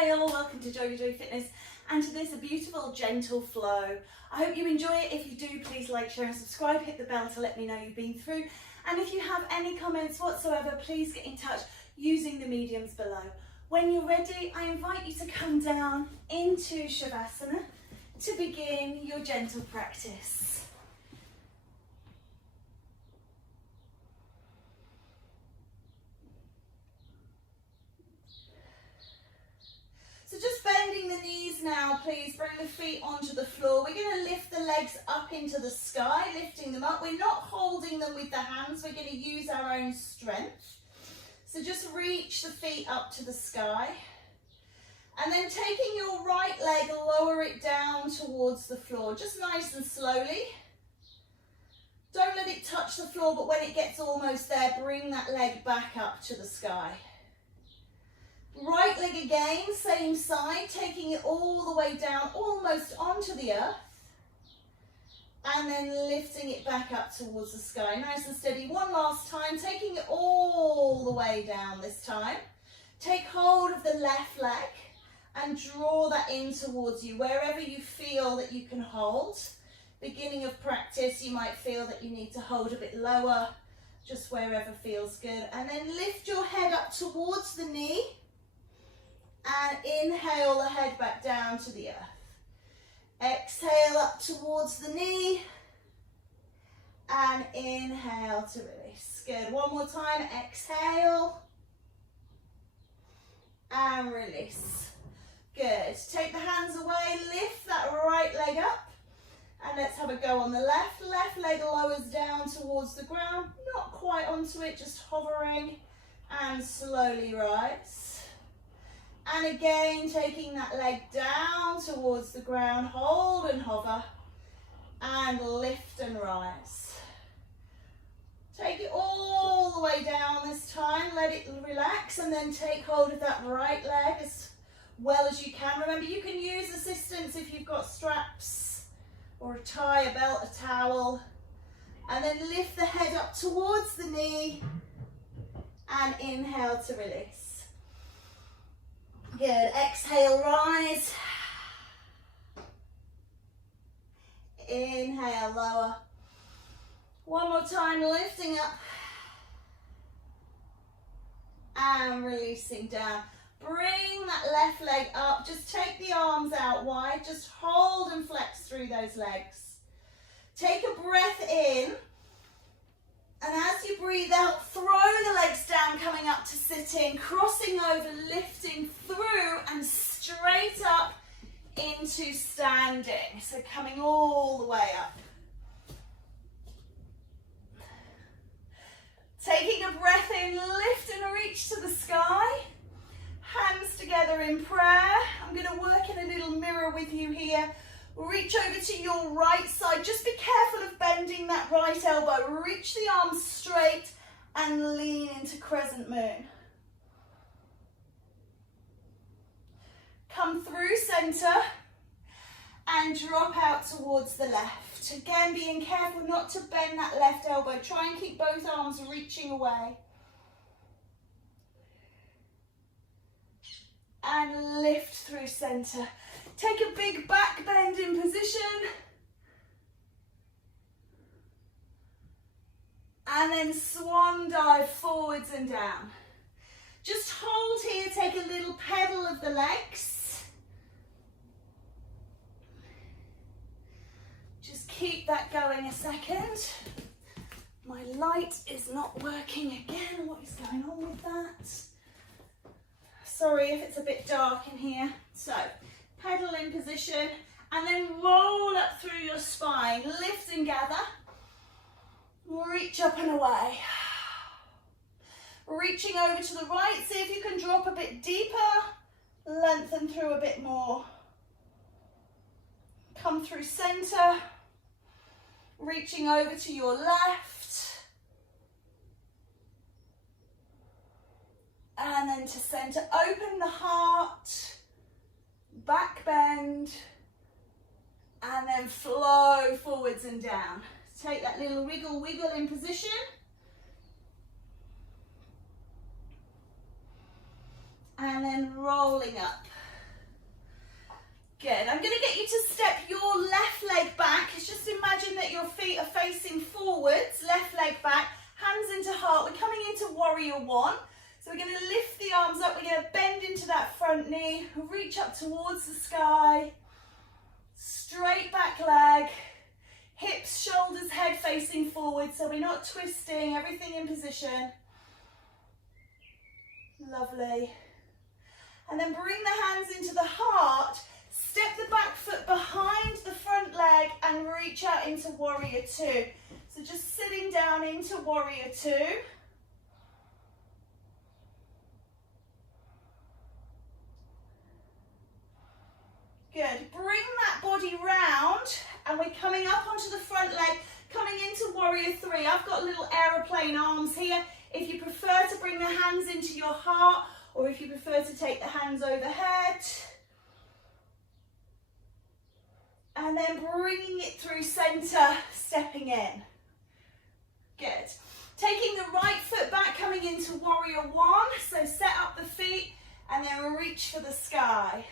Gail, welcome to JoeGa Fitness and to this beautiful gentle flow. I hope you enjoy it. If you do, please like, share and subscribe, hit the bell to let me know you've been through, and if you have any comments whatsoever, please get in touch using the mediums below. When you're ready, I invite you to come down into Shavasana to begin your gentle practice. So just bending the knees now, please bring the feet onto the floor. We're going to lift the legs up into the sky, lifting them up. We're not holding them with the hands, we're going to use our own strength. So just reach the feet up to the sky. And then taking your right leg, lower it down towards the floor, just nice and slowly. Don't let it touch the floor, but when it gets almost there, bring that leg back up to the sky. Right leg again, same side, taking it all the way down, almost onto the earth. And then lifting it back up towards the sky, nice and steady. One last time, taking it all the way down this time. Take hold of the left leg and draw that in towards you, wherever you feel that you can hold. Beginning of practice, you might feel that you need to hold a bit lower, just wherever feels good. And then lift your head up towards the knee. And inhale the head back down to the earth. Exhale up towards the knee. And inhale to release. Good. One more time. Exhale. And release. Good. Take the hands away. Lift that right leg up. And let's have a go on the left. Left leg lowers down towards the ground. Not quite onto it, just hovering. And slowly rise. And again, taking that leg down towards the ground, hold and hover, and lift and rise. Take it all the way down this time, let it relax, and then take hold of that right leg as well as you can. Remember, you can use assistance if you've got straps, or a tie, a belt, a towel, and then lift the head up towards the knee, and inhale to release. Good. Exhale, rise. Inhale, lower. One more time, lifting up. And releasing down. Bring that left leg up. Just take the arms out wide. Just hold and flex through those legs. Take a breath in. And as you breathe out, throw the legs down, coming up to sitting, crossing over, lifting through and straight up into standing. So coming all the way up. Taking a breath in, lift and reach to the sky. Hands together in prayer. I'm going to work in a little mirror with you here. Reach over to your right side. Just be careful of bending that right elbow. Reach the arms straight and lean into crescent moon. Come through center and drop out towards the left. Again, being careful not to bend that left elbow. Try and keep both arms reaching away. And lift through center. Take a big back bend in position. And then swan dive forwards and down. Just hold here, take a little pedal of the legs. Just keep that going a second. My light is not working again. What is going on with that? Sorry if it's a bit dark in here. So, pedal in position and then roll up through your spine. Lift and gather. Reach up and away. Reaching over to the right. See if you can drop a bit deeper. Lengthen through a bit more. Come through center. Reaching over to your left. And then to center. Open the heart. Back bend, and then flow forwards and down. Take that little wiggle in position. And then rolling up. Good. I'm going to get you to step your left leg back. Just imagine that your feet are facing forwards, left leg back, hands into heart. We're coming into warrior one. So we're going to lift the arms up. We're going to bend into that front knee, reach up towards the sky. Straight back leg, hips, shoulders, head facing forward. So we're not twisting, everything in position. Lovely. And then bring the hands into the heart. Step the back foot behind the front leg and reach out into warrior two. So just sitting down into warrior two. Good. Bring that body round and we're coming up onto the front leg, coming into warrior three. I've got little aeroplane arms here. If you prefer to bring the hands into your heart or if you prefer to take the hands overhead. And then bringing it through center, stepping in. Good. Taking the right foot back, coming into warrior one. So set up the feet and then reach for the sky.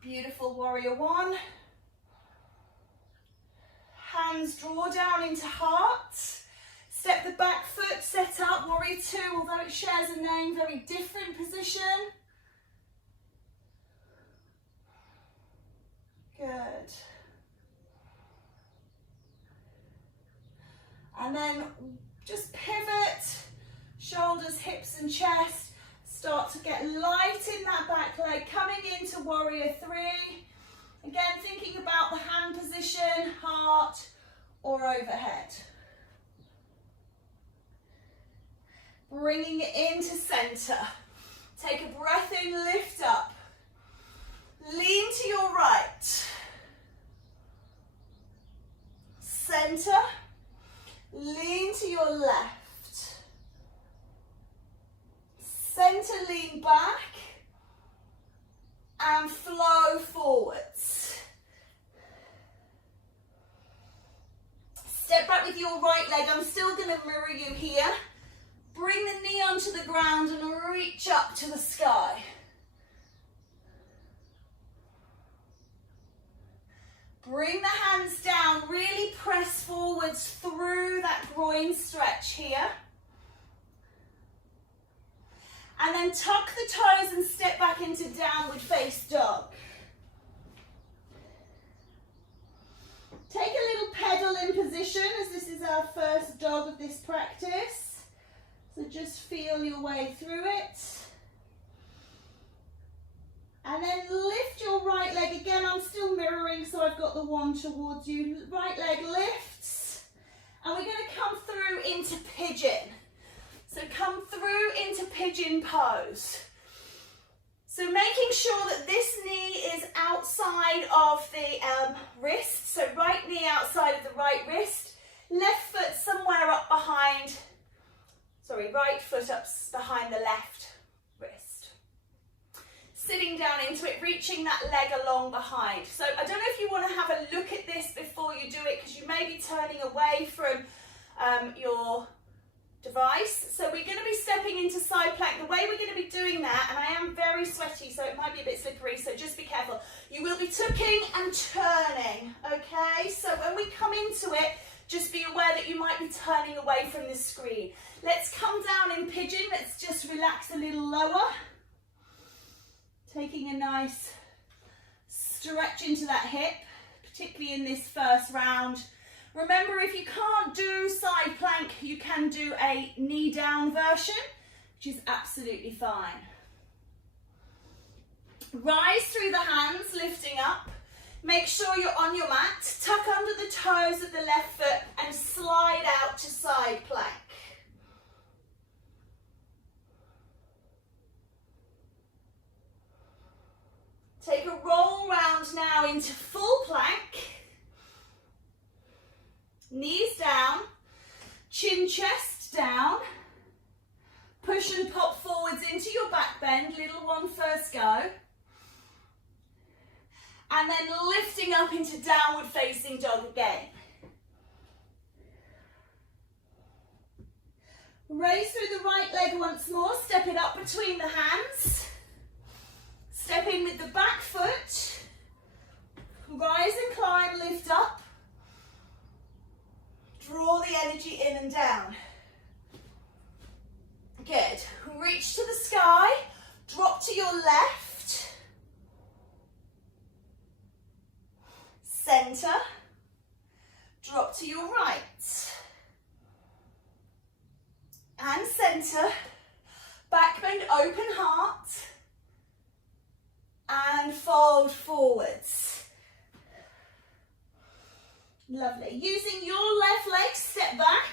Beautiful, warrior one. Hands draw down into heart. Step the back foot, set up, warrior two, although it shares a name, very different position. Good. And then just pivot, shoulders, hips and chest. Start to get light in that back leg, coming into warrior three. Again, thinking about the hand position, heart or overhead. Bringing it into center. Take a breath in, lift up. Lean to your right. Center. Lean to your left. Center, lean back. And flow forwards. Step back with your right leg. I'm still going to mirror you here. Bring the knee onto the ground and reach up to the sky. Bring the hands down, really press forwards through that groin stretch here. And then tuck the toes and step back into downward face dog. Take a little pedal in position as this is our first dog of this practice. So just feel your way through it. And then lift your right leg. Again, I'm still mirroring, so I've got the one towards you. Right leg lifts. And we're going to come through into pigeon. So come through into pigeon pose. So making sure that this knee is outside of the wrist. So right knee outside of the right wrist. Left foot somewhere up behind. Sorry, right foot up behind the left wrist. Sitting down into it, reaching that leg along behind. So I don't know if you want to have a look at this before you do it, because you may be turning away from your device. So we're going to be stepping into side plank. The way we're going to be doing that, and I am very sweaty, so it might be a bit slippery, so just be careful. You will be tucking and turning, okay? So when we come into it, just be aware that you might be turning away from the screen. Let's come down in pigeon. Let's just relax a little lower. Taking a nice stretch into that hip, particularly in this first round. Remember, if you can't do side plank, you can do a knee down version, which is absolutely fine. Rise through the hands, lifting up. Make sure you're on your mat. Tuck under the toes of the left foot and slide out to side plank. Take a roll round now into full plank. Knees down, chin, chest down. Push and pop forwards into your back bend. Little one first go. And then lifting up into downward facing dog again. Raise through the right leg once more. Step it up between the hands. Step in with the back foot. Rise and climb, lift up. Draw the energy in and down. Good. Reach to the sky. Drop to your left. Center. Drop to your right. And center. Back bend, open heart. And fold forwards. Lovely. Using your left leg, step back.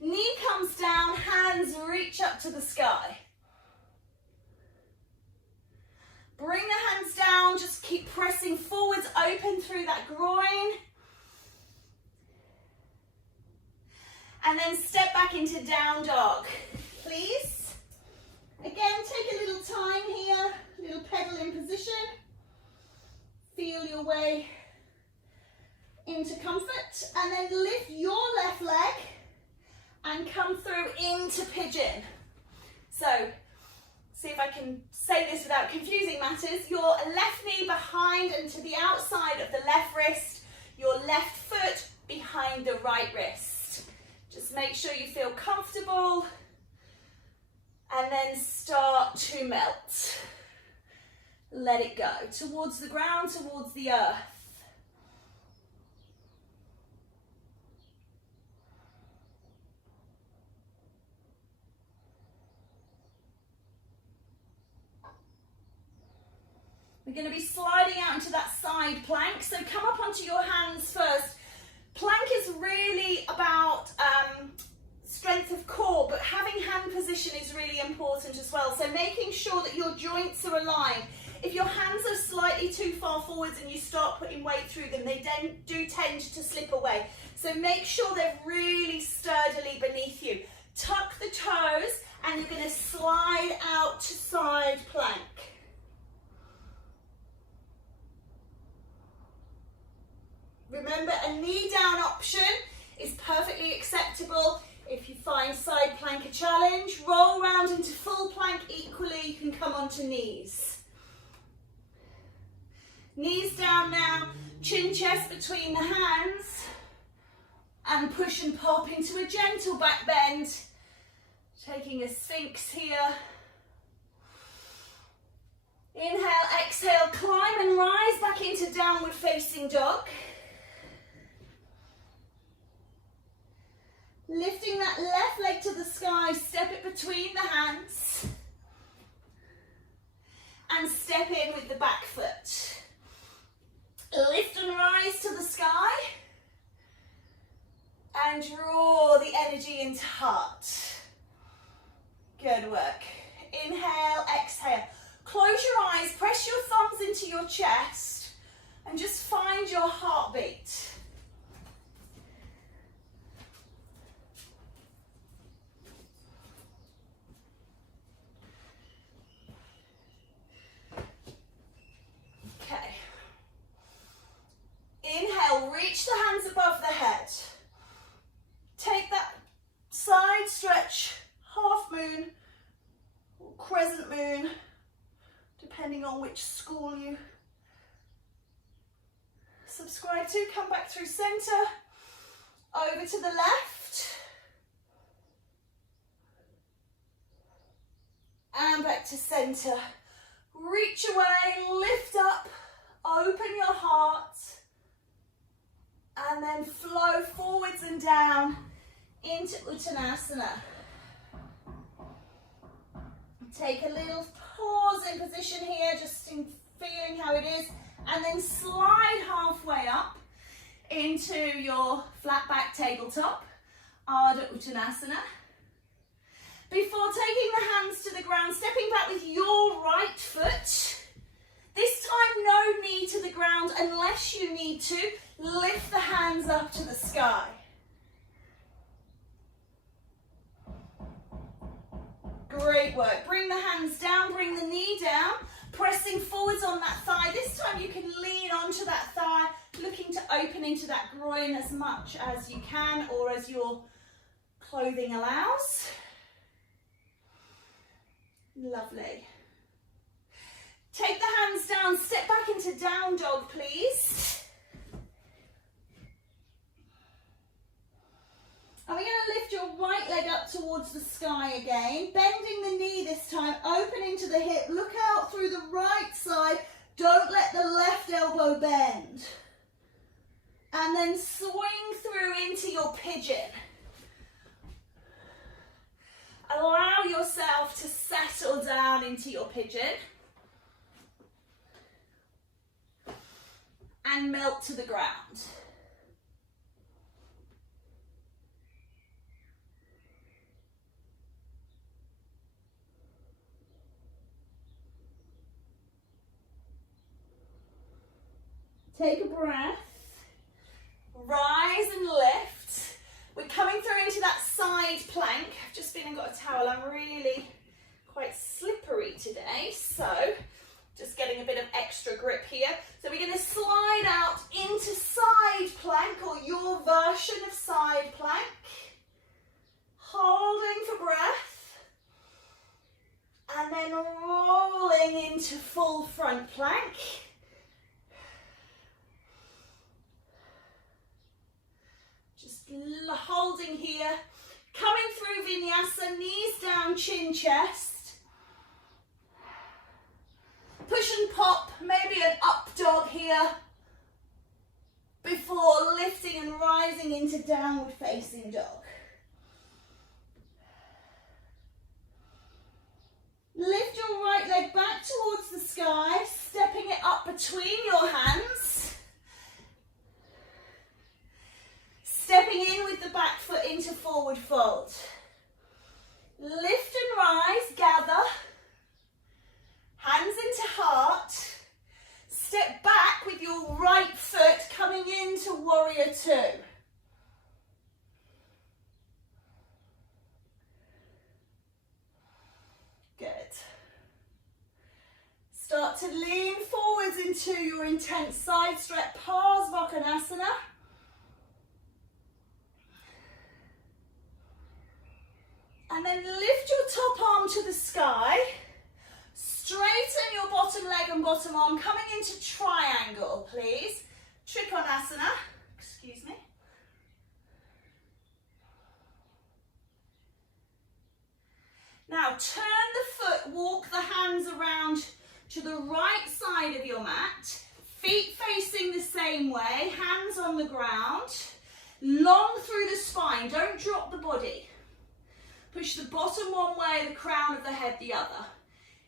Knee comes down, hands reach up to the sky. Bring the hands down, just keep pressing forwards, open through that groin. And then step back into down dog, please. Again, take a little time here, little pedal in position. Feel your way into comfort, and then lift your left leg and come through into pigeon. So, see if I can say this without confusing matters. Your left knee behind and to the outside of the left wrist, your left foot behind the right wrist. Just make sure you feel comfortable, and then start to melt. Let it go towards the ground, towards the earth. We're going to be sliding out into that side plank, so come up onto your hands first. Plank is really about strength of core, but having hand position is really important as well, so making sure that your joints are aligned. If your hands are slightly too far forwards and you start putting weight through them, they then do tend to slip away. So make sure they're really sturdily beneath you. Tuck the toes, and you're going to slide out to side plank. Remember, a knee down option is perfectly acceptable. If you find side plank a challenge, roll round into full plank equally. You can come onto knees. Knees down now, chin chest between the hands, and push and pop into a gentle back bend. Taking a sphinx here. Inhale, exhale, climb and rise back into downward facing dog. Lifting that left leg to the sky, step it between the hands. And step in with the back foot. Lift and rise to the sky. And draw the energy into heart. Good work. Inhale, exhale. Close your eyes, press your thumbs into your chest, and just find your heartbeat. Inhale, reach the hands above the head. Take that side stretch, half moon or crescent moon, depending on which school you subscribe to. Come back through center, over to the left, and back to center. Reach away, lift up, open your heart, and then flow forwards and down into Uttanasana. Take a little pause in position here, just in feeling how it is, and then slide halfway up into your flat back tabletop, Ardha Uttanasana. Before taking the hands to the ground, stepping back with your right foot. This time, no knee to the ground unless you need to. Lift the hands up to the sky. Great work. Bring the hands down, bring the knee down, pressing forwards on that thigh. This time you can lean onto that thigh, looking to open into that groin as much as you can or as your clothing allows. Lovely. Take into down dog, please. And we're going to lift your right leg up towards the sky again, bending the knee this time, open into the hip, look out through the right side, don't let the left elbow bend. And then swing through into your pigeon. Allow yourself to settle down into your pigeon and melt to the ground. Take a breath. Rise and lift. We're coming through into that side plank. I've just been and got a towel. I'm really quite slippery today, so just getting a bit of extra grip here. So we're going to slide out into side plank, or your version of side plank. Holding for breath. And then rolling into full front plank. Holding here, coming through vinyasa, knees down, chin, chest. Push and pop, maybe an up dog here before lifting and rising into downward facing dog. Lift your right leg back towards the sky, stepping it up between your hands. Stepping in with the back foot into forward fold. Lift and rise, gather. Hands into heart. Step back with your right foot coming into warrior two. Good. Start to lean forwards into your intense side stretch, Parsvakonasana. And then lift your top arm to the sky. Straighten your bottom leg and bottom arm, coming into triangle, please. Trikonasana, excuse me. Now turn the foot, walk the hands around to the right side of your mat. Feet facing the same way, hands on the ground. Long through the spine, don't drop the body. Push the bottom one way, the crown of the head the other.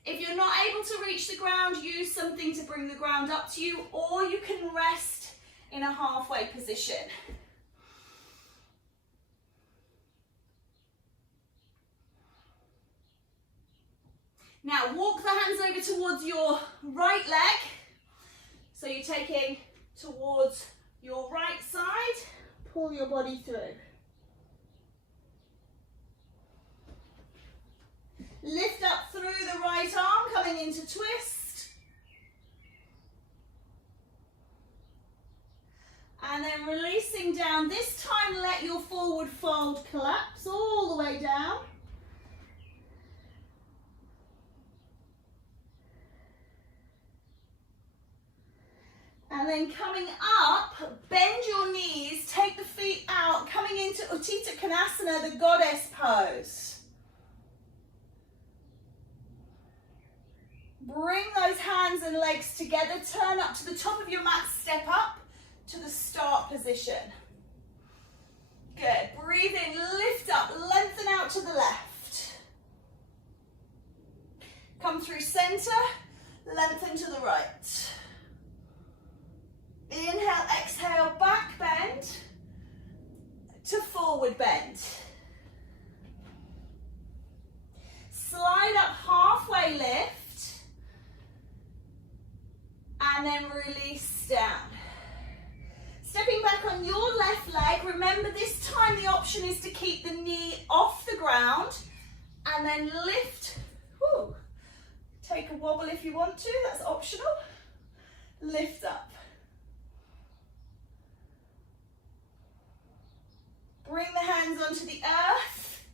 If you're not able to reach the ground, use something to bring the ground up to you, or you can rest in a halfway position. Now walk the hands over towards your right leg. So you're taking towards your right side, pull your body through. Lift up through the right arm, coming into twist. And then releasing down. This time let your forward fold collapse all the way down. And then coming up, bend your knees, take the feet out, coming into Uttita Konasana, the goddess pose. Bring those hands and legs together, turn up to the top of your mat, step up to the start position. Good, breathe in, lift up, lengthen out to the left. Come through center, lengthen to the right. Inhale, exhale, back bend to forward bend. Slide up, halfway lift. And then release down. Stepping back on your left leg, remember this time the option is to keep the knee off the ground and then lift. Whew. Take a wobble if you want to, that's optional. Lift up. Bring the hands onto the earth.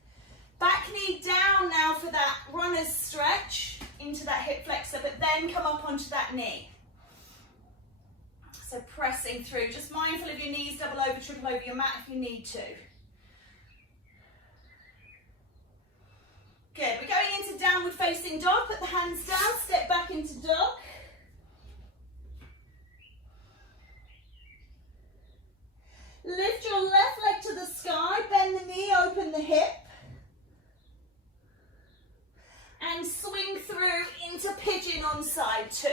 Back knee down now for that runner's stretch into that hip flexor, but then come up onto that knee. pressing through. Just mindful of your knees, double over, triple over your mat if you need to. Good, we're going into downward facing dog. Put the hands down, step back into dog. Lift your left leg to the sky, bend the knee, open the hip. And swing through into pigeon on side 2.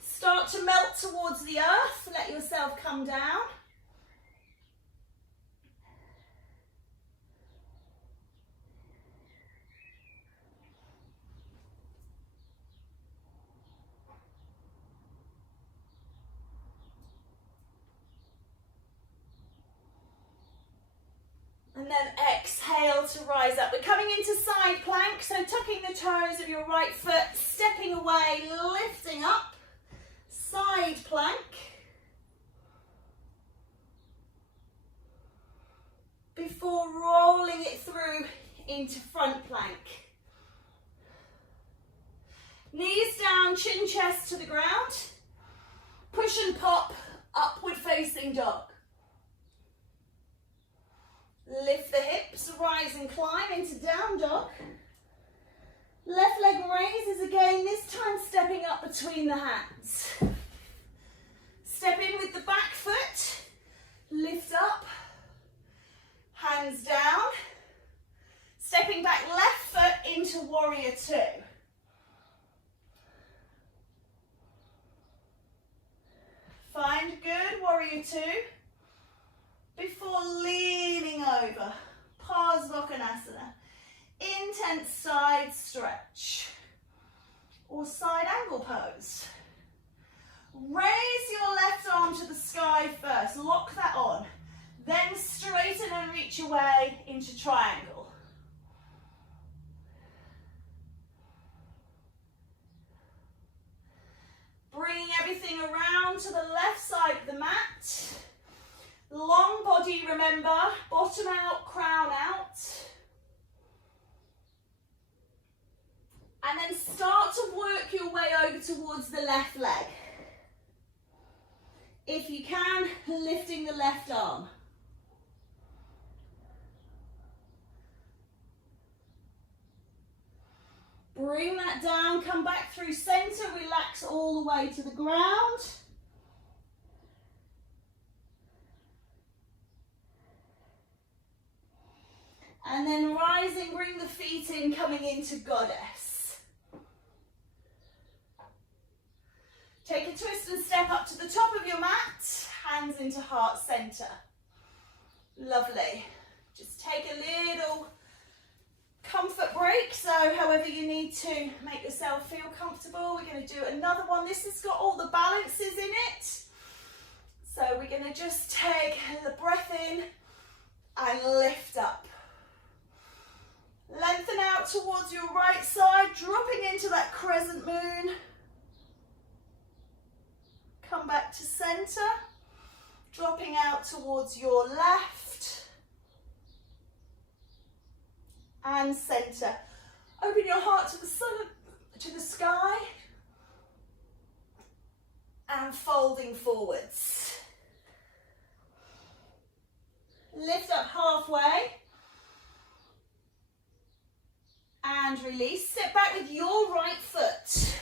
Start to melt towards the earth, let yourself come down. And then exhale to rise up. We're coming into side plank, so tucking the toes of your right foot, stepping away, lifting up. Side plank. Before rolling it through into front plank. Knees down, chin chest to the ground. Push and pop, upward facing dog. Lift the hips, rise and climb into down dog. Left leg raises again, this time stepping up between the hands. Step in with the back foot, lift up, hands down. Stepping back left foot into warrior 2. Find good, warrior 2. Before leaning over, Parsvakonasana, intense side stretch, or side angle pose. Raise your left arm to the sky first, lock that on, then straighten and reach your way into triangle. Bringing everything around to the left side of the mat. Long body, remember, bottom out, crown out. And then start to work your way over towards the left leg. If you can, lifting the left arm. Bring that down, come back through center, relax all the way to the ground. And then rising, bring the feet in, coming into goddess. Take a twist and step up to the top of your mat, hands into heart center. Lovely. Just take a little comfort break, so however you need to make yourself feel comfortable. We're going to do another one. This has got all the balances in it. So we're going to just take the breath in and lift up. Lengthen out towards your right side, dropping into that crescent moon. Come back to center, dropping out towards your left and center. Open your heart to the sun, to the sky, and folding forwards. Lift up halfway. And release. Step back with your right foot.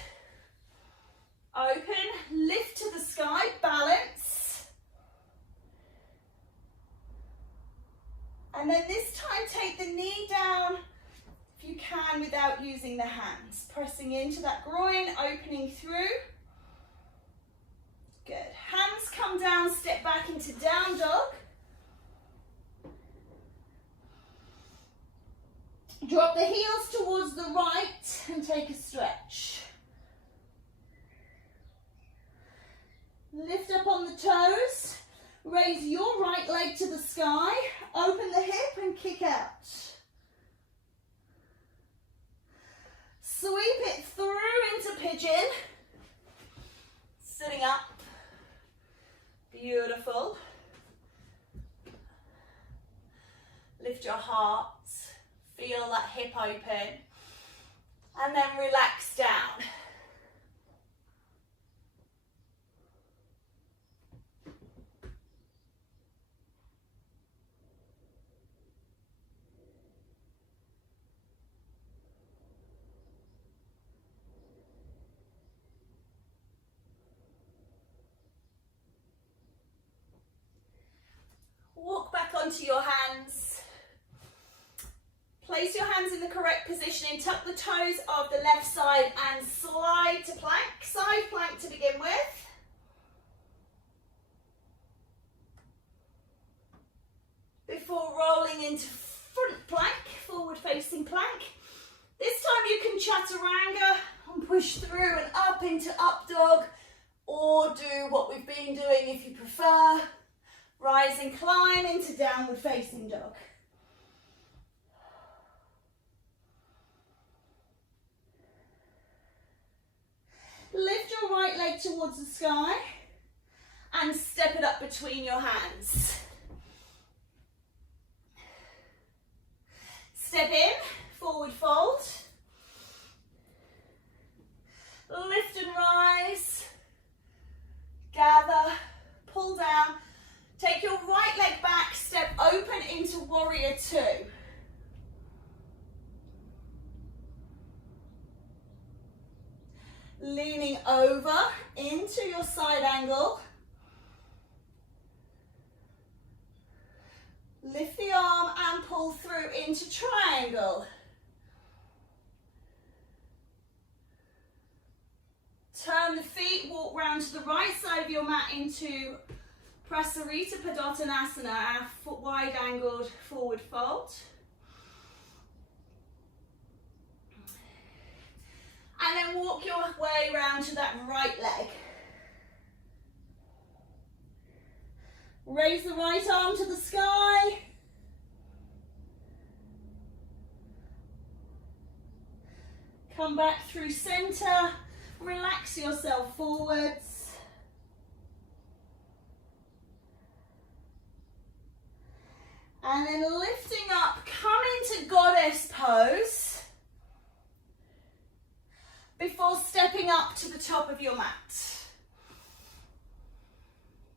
Open, lift to the sky, balance. And then this time take the knee down if you can without using the hands. Pressing into that groin, opening through. Good. Hands come down, step back into down dog. Drop the heels towards the right and take a stretch. Lift up on the toes. Raise your right leg to the sky. Open the hip and kick out. Sweep it through into pigeon. Sitting up. Beautiful. Lift your heart. Feel that hip open. And then relax down. Walk back onto your hands. Place your hands in the correct position and tuck the toes of the left side and slide to plank. Side plank to begin with. Before rolling into front plank, forward facing plank. This time you can chaturanga and push through and up into up dog, or do what we've been doing if you prefer. Rise and climb into downward facing dog. Lift your right leg towards the sky and step it up between your hands. Step in, forward fold. Lift and rise. Gather, pull down. Take your right leg back, step open into warrior two. Leaning over into your side angle. Lift the arm and pull through into triangle. Turn the feet, walk round to the right side of your mat into Prasarita Padottanasana, our foot wide angled forward fold. And then walk your way round to that right leg. Raise the right arm to the sky. Come back through center. Relax yourself forwards. And then lifting up, come into goddess pose before stepping up to the top of your mat.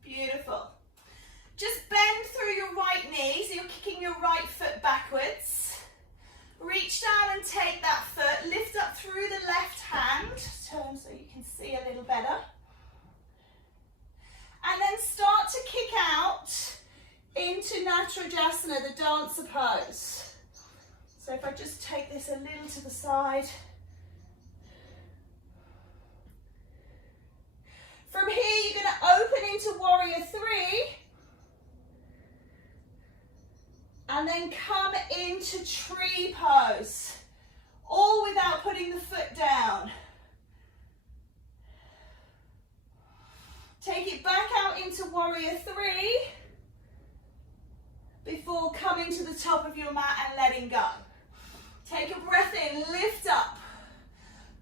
Beautiful. Just bend through your right knee, so you're kicking your right foot backwards. Reach down and take that foot, lift up through the left hand, turn so you can see a little better. And then start to kick out into Natrajasana, the dancer pose. So if I just take this a little to the side. From here, you're going to open into warrior three. And then come into tree pose. All without putting the foot down. Take it back out into warrior three. Before coming to the top of your mat and letting go. Take a breath in, lift up.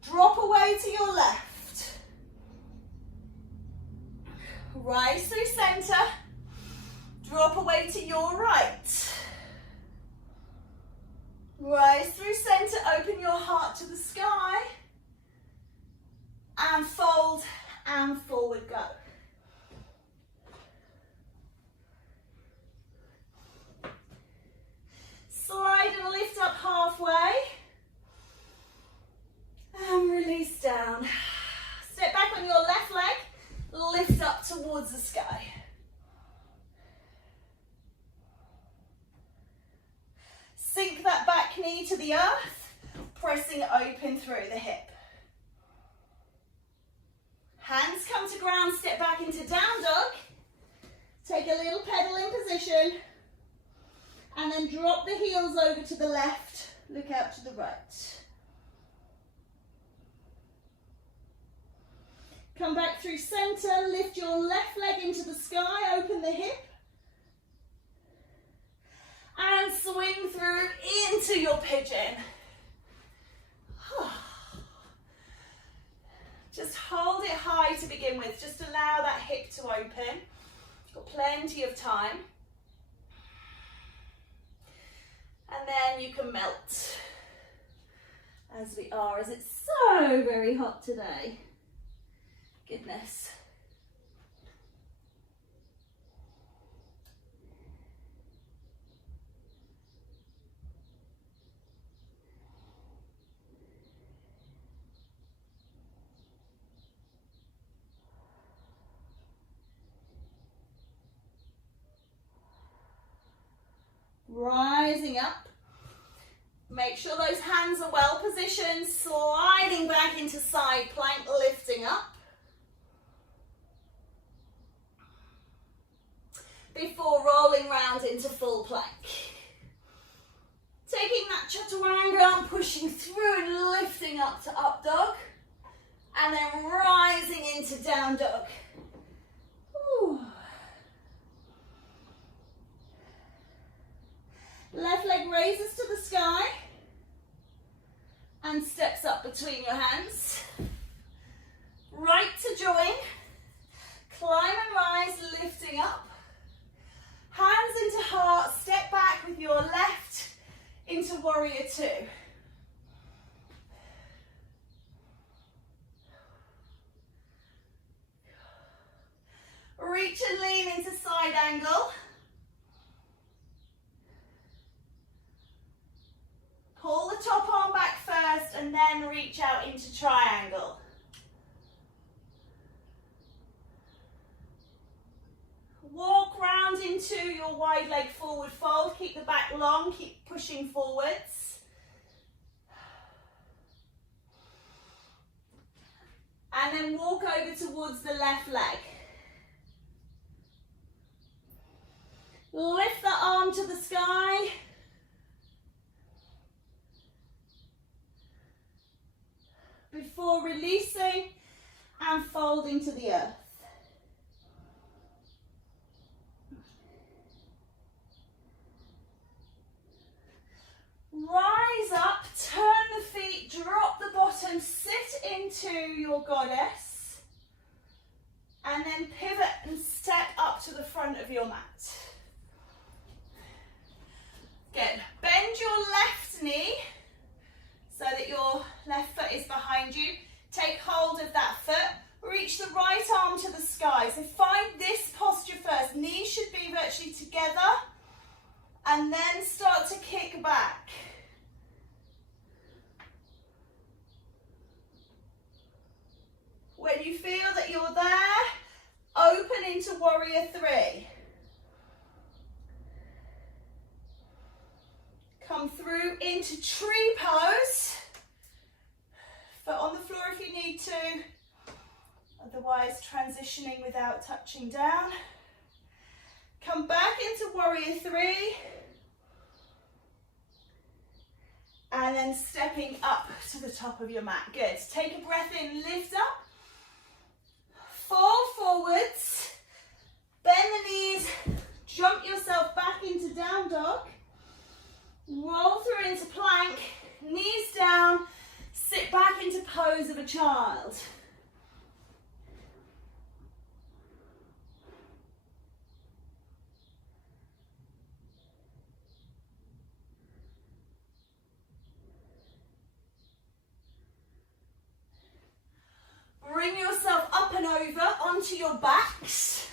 Drop away to your left. Rise through center. Drop away to your right. Rise through center, open your heart to the sky. And fold and forward go. Slide and lift up halfway. And release down. Step back on your left leg. Lift up towards the sky. Sink that back knee to the earth, pressing open through the hip. Hands come to ground, step back into down dog. Take a little pedaling position. And then drop the heels over to the left, look out to the right. Come back through center, lift your left leg into the sky, open the hip. And swing through into your pigeon. Just hold it high to begin with, just allow that hip to open. You've got plenty of time. And then you can melt as we are, as it's so very hot today. Goodness. Rising up. Make sure those hands are well positioned, sliding back into side plank, lifting up. Before rolling round into full plank. Taking that chaturanga and pushing through and lifting up to up dog. And then rising into down dog. Ooh. Left leg raises to the sky and steps up between your hands. Right to join. Climb and rise, lifting up. Hands into heart, step back with your left into warrior two. Reach and lean into side angle. Pull the top arm back first and then reach out into triangle. Walk round into your wide leg forward fold. Keep the back long, keep pushing forwards. And then walk over towards the left leg. Lift the arm to the sky. Before releasing and folding to the earth. Rise up, turn the feet, drop the bottom, sit into your goddess, and then pivot and step up to the front of your mat. Good. Bend your left knee so that your left foot is behind you. Take hold of that foot. Reach the right arm to the sky. So find this posture first. Knees should be virtually together. And then start to kick back. When you feel that you're there, open into warrior three. Come through into tree pose. Foot on the floor if you need to. Otherwise, transitioning without touching down. Come back into warrior three. And then stepping up to the top of your mat. Good. Take a breath in, lift up. Fall forwards. Bend the knees. Jump yourself back into down dog. Roll through into plank, knees down, sit back into pose of a child. Bring yourself up and over onto your backs.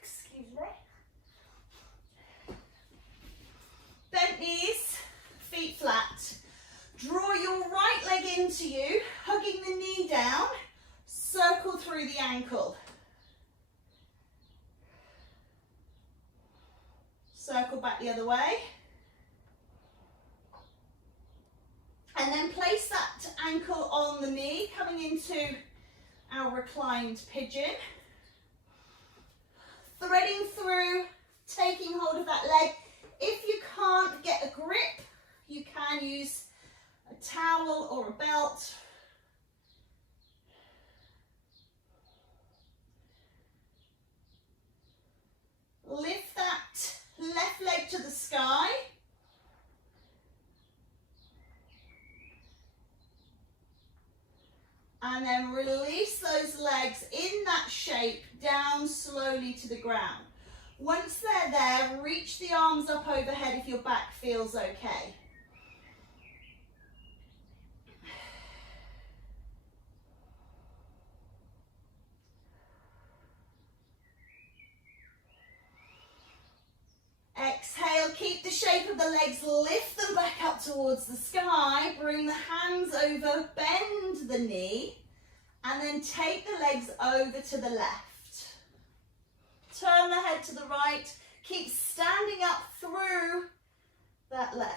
Excuse me. Bent knees, feet flat. Draw your right leg into you, hugging the knee down. Circle through the ankle. Circle back the other way. And then place that ankle on the knee, coming into our reclined pigeon. Threading through, taking hold of that leg. If you can't get a grip, you can use a towel or a belt. Lift that left leg to the sky. And then release those legs in that shape down slowly to the ground. Once they're there, reach the arms up overhead if your back feels okay. Exhale, keep the shape of the legs, lift them back up towards the sky, bring the hands over, bend the knee, and then take the legs over to the left. Turn the head to the right, keep standing up through that leg.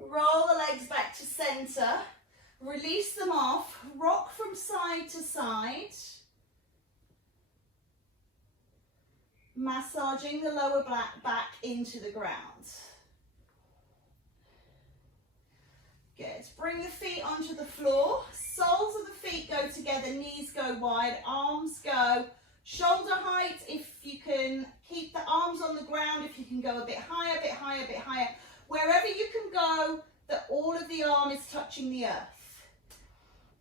Roll the legs back to center, release them off, rock from side to side, massaging the lower back into the ground. Good. Bring the feet onto the floor, soles of the feet go together, knees go wide, arms go shoulder height. If you can keep the arms on the ground, if you can go a bit higher, a bit higher, a bit higher. Wherever you can go, that all of the arm is touching the earth.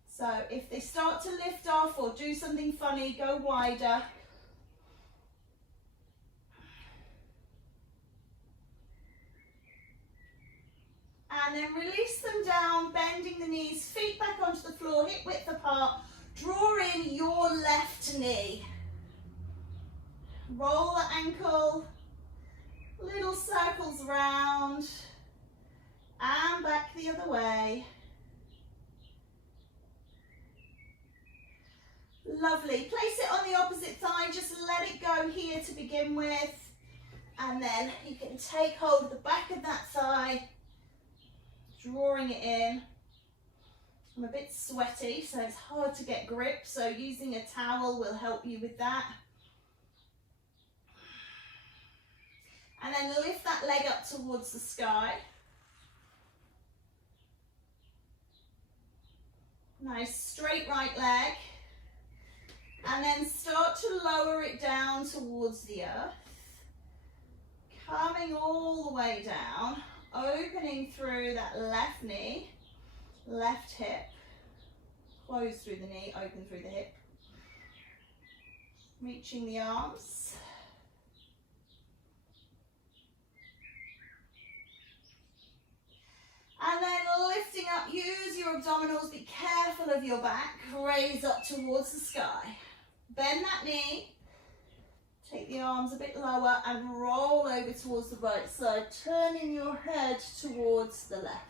So if they start to lift off or do something funny, go wider. And then release them down, bending the knees, feet back onto the floor, hip width apart. Draw in your left knee. Roll the ankle. Little circles round and back the other way. Lovely. Place it on the opposite thigh, just let it go here to begin with, and then you can take hold of the back of that thigh, drawing it in. I'm a bit sweaty, so it's hard to get grip, so using a towel will help you with that. And then lift that leg up towards the sky. Nice straight right leg. And then start to lower it down towards the earth. Coming all the way down, opening through that left knee, left hip. Close through the knee, open through the hip. Reaching the arms. And then lifting up, use your abdominals, be careful of your back, raise up towards the sky. Bend that knee, take the arms a bit lower and roll over towards the right side, turning your head towards the left.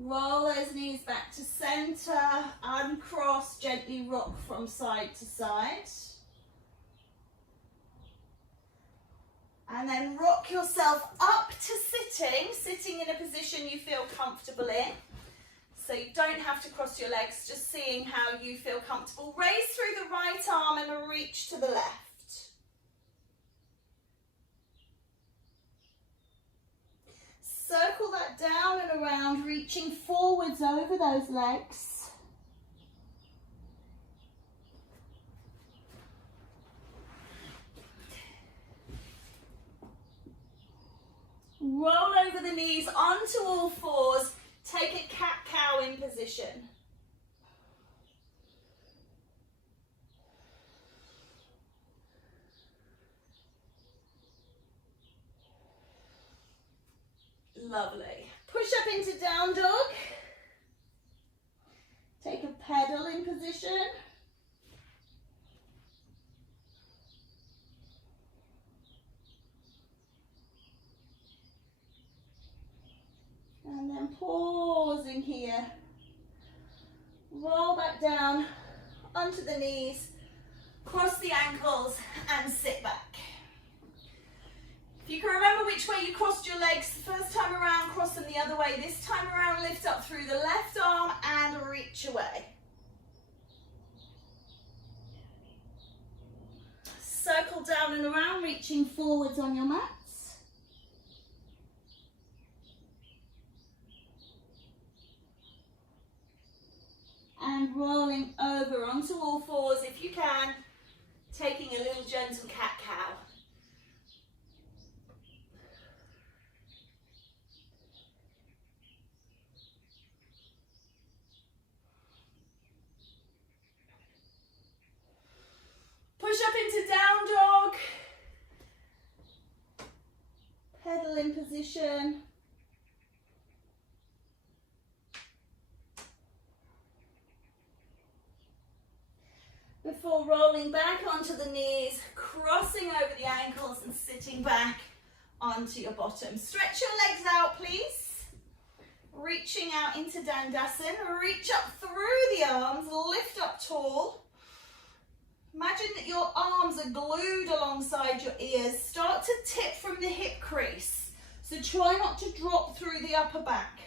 Roll those knees back to center, uncross, gently rock from side to side. And then rock yourself up to sitting in a position you feel comfortable in. So you don't have to cross your legs, just seeing how you feel comfortable. Raise through the right arm and reach to the left. Circle that down and around, reaching forwards over those legs. Roll over the knees onto all fours. Take a cat-cow in position. Lovely. Push up into down dog. Take a pedal in position. And then pausing here. Roll back down onto the knees, cross the ankles and sit back. If you can remember which way you crossed your legs the first time around, cross them the other way. This time around, lift up through the left arm and reach away. Circle down and around, reaching forwards on your mats. And rolling over onto all fours if you can, taking a little gentle cat-cow. Push up into down dog. Pedal in position. Before rolling back onto the knees, crossing over the ankles and sitting back onto your bottom. Stretch your legs out, please. Reaching out into Davison. Reach up through the arms, lift up tall. Imagine that your arms are glued alongside your ears. Start to tip from the hip crease. So try not to drop through the upper back.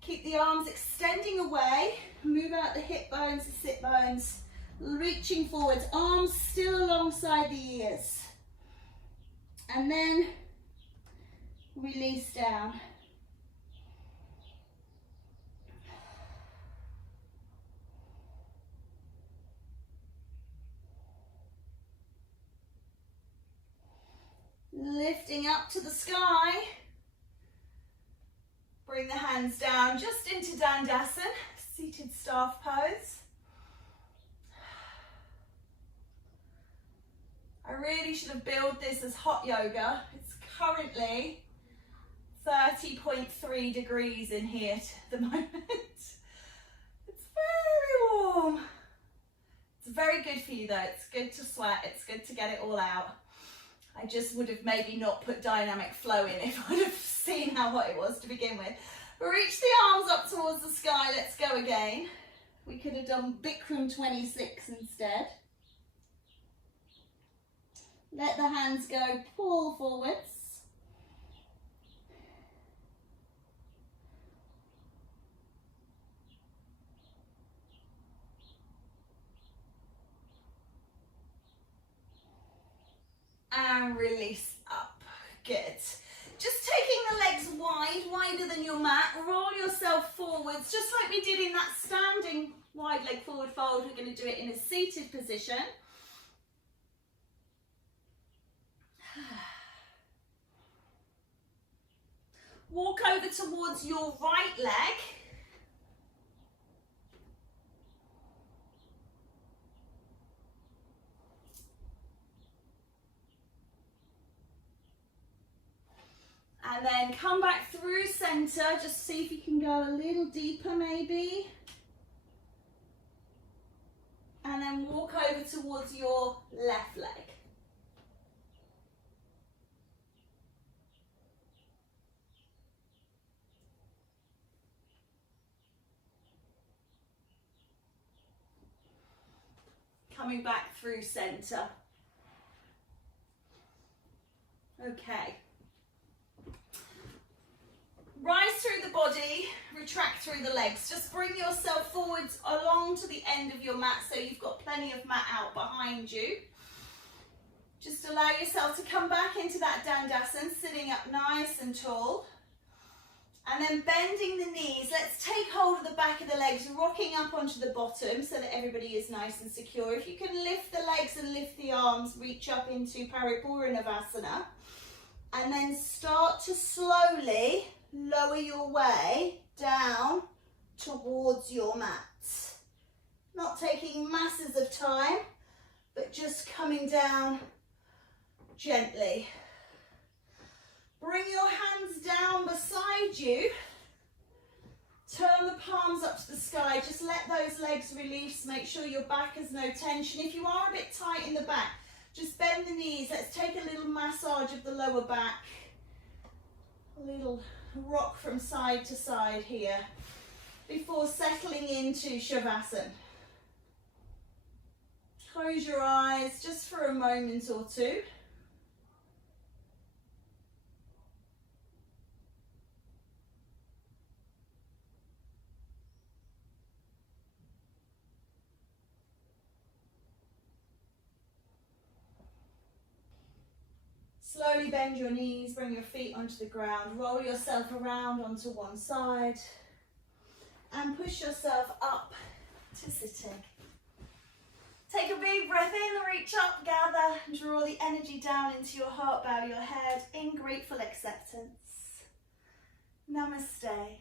Keep the arms extending away. Move out the hip bones, the sit bones. Reaching forwards, arms still alongside the ears. And then release down. Lifting up to the sky. Bring the hands down just into Davison, seated staff pose. I really should have billed this as hot yoga. It's currently 30.3 degrees in here at the moment. It's very warm. It's very good for you though. It's good to sweat. It's good to get it all out. I just would have maybe not put dynamic flow in if I'd have seen how hot it was to begin with. Reach the arms up towards the sky. Let's go again. We could have done Bikram 26 instead. Let the hands go, pull forwards. And release up. Good. Just taking the legs wide, wider than your mat. Roll yourself forwards, just like we did in that standing wide leg forward fold. We're going to do it in a seated position. Walk over towards your right leg. And then come back through center. Just see if you can go a little deeper maybe. And then walk over towards your left leg. Coming back through center. Okay. Rise through the body, retract through the legs. Just bring yourself forwards along to the end of your mat so you've got plenty of mat out behind you. Just allow yourself to come back into that Davison, sitting up nice and tall. And then bending the knees, let's take hold of the back of the legs, rocking up onto the bottom so that everybody is nice and secure. If you can lift the legs and lift the arms, reach up into Paripurvanavasana. And then start to slowly lower your way down towards your mat. Not taking masses of time, but just coming down gently. Bring your hands down beside you. Turn the palms up to the sky. Just let those legs release. Make sure your back has no tension. If you are a bit tight in the back, just bend the knees. Let's take a little massage of the lower back. A little rock from side to side here before settling into Shavasana. Close your eyes just for a moment or two. Slowly bend your knees, bring your feet onto the ground, roll yourself around onto one side and push yourself up to sitting. Take a big breath in, reach up, gather, draw the energy down into your heart, bow your head in grateful acceptance. Namaste.